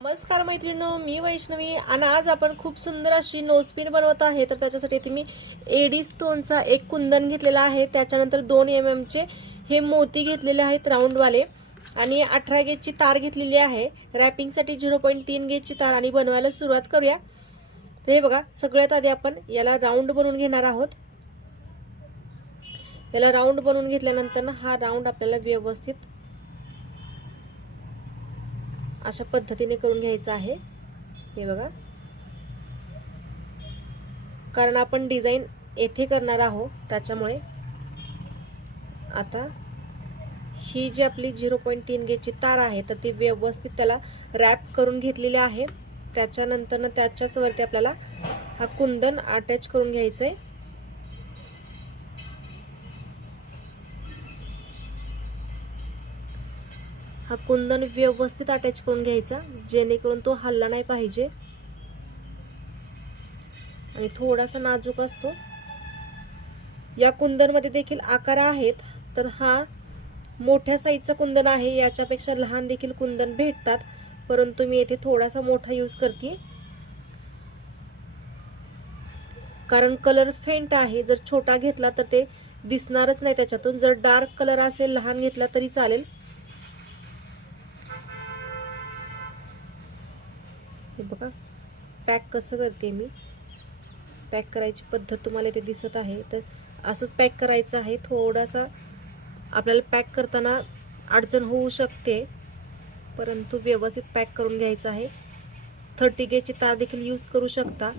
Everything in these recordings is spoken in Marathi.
नमस्कार मैत्रिणींनो, मी वैष्णवी आणि आज आपण खूप सुंदर अशी नोजपिन बनवत आहे। तर त्याच्यासाठी इथे मी एडी स्टोनचा एक कुंदन घेतलेला आहे, त्याच्यानंतर 2 mm चे हे मोती घेतलेले आहेत राऊंडवाले आणि 18 गेजची तार घेतलेली आहे। रॅपिंगसाठी 0.3 गेजची तार आणि बनवायला सुरुवात करूया। तर हे बघा, सगळ्यात आधी आपण याला राऊंड बनवून घेणार आहोत। याला राऊंड बनवून घेतल्यानंतर हा राऊंड आपल्याला व्यवस्थित अशा पद्धतीने करून घ्यायचा आहे। हे बघा, कारण आपण डिझाइन येथे करणार आहोत त्याच्यामुळे आता ही जी आपली 0.3 गेजची तार आहे तर ती व्यवस्थित त्याला रॅप करून घेतलेली आहे। त्याच्यानंतर त्याच्याच वरती आपल्याला हा कुंदन अटॅच करून घ्यायचा आहे। हा कुंदन व्यवस्थित अटॅच करून घ्यायचा, जेणेकरून तो हलला नाही पाहिजे आणि थोडासा नाजूक असतो। या कुंदन मध्ये देखील आकार आहेत, तर हा मोठ्या साईजचा कुंदन आहे। याच्यापेक्षा लहान देखील कुंदन भेटतात, परंतु मी येथे थोडासा मोठा यूज करते कारण कलर फेंट आहे। जर छोटा घेतला तर ते दिसणारच नाही त्याच्यातून। जर डार्क कलर असेल, लहान घेतला तरी चालेल। हे बघा, पॅक कसं करते मी। पॅक करायची पद्धत तुम्हाला इथे दिसत आहे। तर असंच पॅक करायचं आहे। थोडासा आपल्याला पॅक करताना अडचण होऊ शकते, परंतु व्यवस्थित पॅक करून घ्यायचं आहे। 30 गेजची तार देखील यूज करू शकता,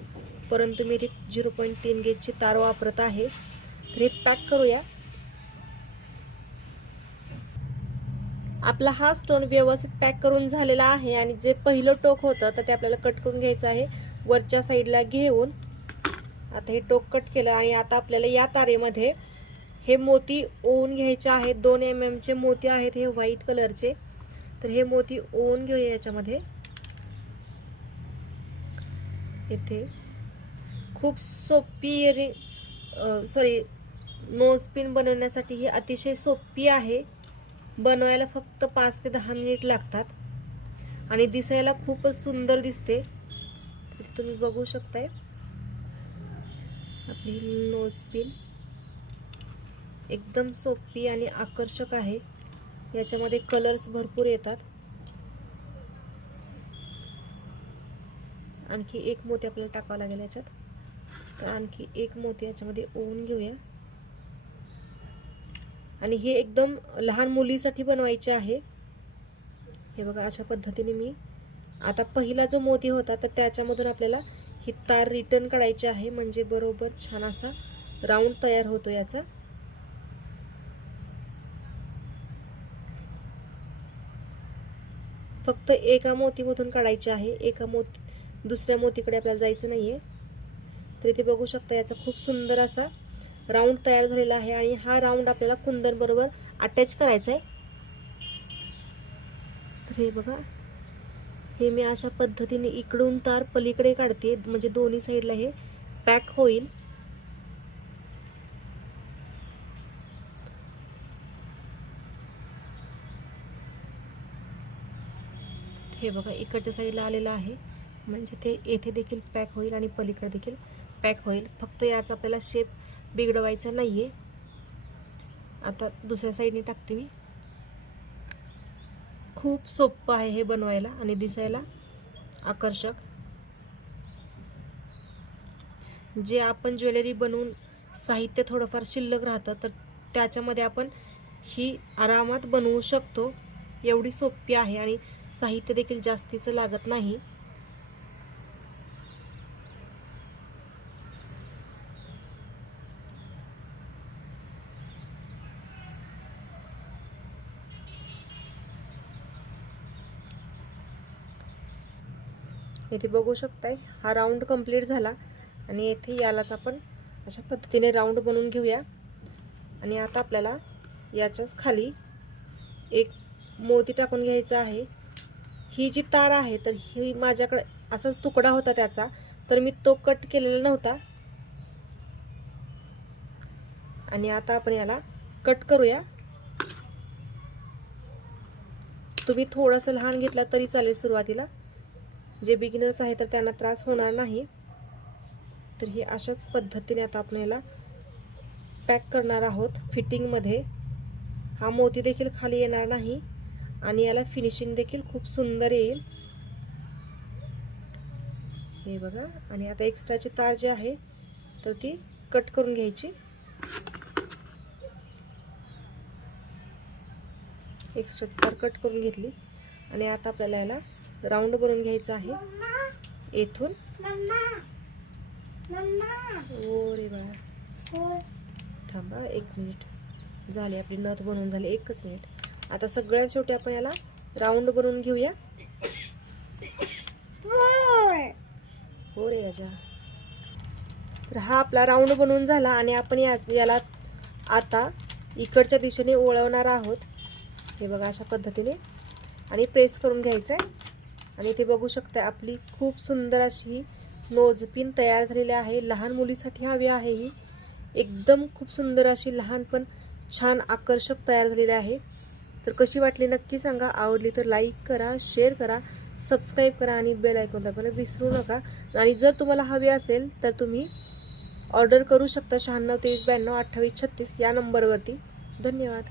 परंतु मी इथे 0.3 गेजची तार वापरत आहे। तर हे पॅक करूया। आपला हा स्टोन व्यवस्थित पॅक करून झालेला आहे आणि जे पहिलं टोक होतं तर ते आपल्याला कट करून घ्यायचं आहे वरच्या साईडला घेऊन। आता हे टोक कट केलं आणि आता आपल्याला या तारेमध्ये हे मोती ओवून घ्यायचे आहेत। 2 mm चे मोती आहेत हे व्हाईट कलरचे। तर हे मोती ओवून घेऊया याच्यामध्ये। इथे खूप सोपी नोजपिन बनवण्यासाठी ही अतिशय सोपी आहे। बनवायला फक्त 5 ते 10 मिनिट लागतात आणि दिसायला खूपच सुंदर दिसते। तर तुम्ही बघू शकताय आपली नोजपिन एकदम सोपी आणि आकर्षक आहे। याच्यामध्ये कलर्स भरपूर येतात। आणखी एक मोती आपल्याला टाकावा लागेल याच्यात। तर आणखी एक मोती याच्यामध्ये ओवून घेऊया आणि हे एकदम लहान मुलीसाठी बनवायचे आहे। हे बघा, अशा पद्धतीने मी आता पहिला जो मोती होता तर त्याच्यामधून आपल्याला ही तार रिटर्न काढायची आहे, म्हणजे बरोबर छान असा राऊंड तयार होतो याचा। फक्त एका मोतीमधून काढायचे आहे, दुसऱ्या मोतीकडे आपल्याला जायचं नाहीये। तर इथे बघू शकता याचा खूप सुंदर असा राऊंड तयार झालेला आहे आणि हा राऊंड आपल्याला कुंदन बरोबर अटॅच करायचा आहे। तर हे बघा, हे मी अशा पद्धतीने इकडून तार पलीकडे काढते, म्हणजे दोन्ही साईडला हे पॅक होईल। हे बघा, इकडच्या साईडला आलेला आहे, म्हणजे ते येथे देखील पॅक होईल आणि पलीकडे देखील पॅक होईल। फक्त याचा आपल्याला शेप बिघडवायचा नाहीये। आता दुसऱ्या साईडने टाकते मी। खूप सोपं आहे हे बनवायला आणि दिसायला आकर्षक। जे आपण ज्वेलरी बनवून साहित्य थोडंफार शिल्लक राहतं तर त्याच्यामध्ये आपण ही आरामात बनवू शकतो। एवढी सोपी आहे आणि साहित्य देखील जास्तीचं लागत नाही। इथे बघू शकताय हा राऊंड कंप्लीट झाला आणि येथे यालाच आपण अशा पद्धतीने राऊंड बनवून घेऊया। आणि आता आपल्याला याच्याच खाली एक मोती टाकून घ्यायचा आहे। ही जी तार आहे तर ही माझ्याकडे असाच तुकडा होता त्याचा, तर मी तो कट केलेला नव्हता आणि आता आपण याला कट करूया। तुम्ही थोडंसं लहान घेतला तरी चालेल सुरुवातीला। जे बिगिनर्स आहे तर त्यांना त्रास होणार नाही. तर ही अशाच पद्धतीने आता आपण याला पॅक करणार आहोत फिटिंगमध्ये. हा मोती देखील खाली येणार नाही आणि याला फिनिशिंग देखील खूप सुंदर येईल. हे बघा. आणि आता एक्स्ट्राची तार जी आहे तर ती कट करून घ्यायची. एक्स्ट्राची तार कट करून घेतली आणि आता आपल्याला याला राऊंड बनवून घ्यायचा आहे. येथून ओ रे बाळा, थांबा 1 मिनिट. झाली आपली नथ बनवून झाली. 1च मिनिट. आता सगळ्यात शेवटी आपण याला राऊंड बनवून घेऊया. हो रे राजा. तर हा आपला राऊंड बनवून झाला आणि आपण याला आता इकडच्या दिशेने वळवणार आहोत. हे बघा अशा पद्धतीने आणि प्रेस करून घ्यायचं आहे. आणि ते बघू शकता आपली खूप सुंदर अशी नोजपिन तयार झालेली आहे. लहान मुलीसाठी हवी आहे ही. एकदम खूप सुंदर अशी लहान पण छान आकर्षक तयार झालेली आहे. तर कशी वाटली नक्की सांगा. आवडली तर लाईक करा, शेअर करा, सबस्क्राईब करा आणि बेल आयकॉन दाबायला विसरू नका. आणि जर तुम्हाला हवी असेल तर तुम्ही ऑर्डर करू शकता 96 23 92 28 36 या नंबरवरती. धन्यवाद.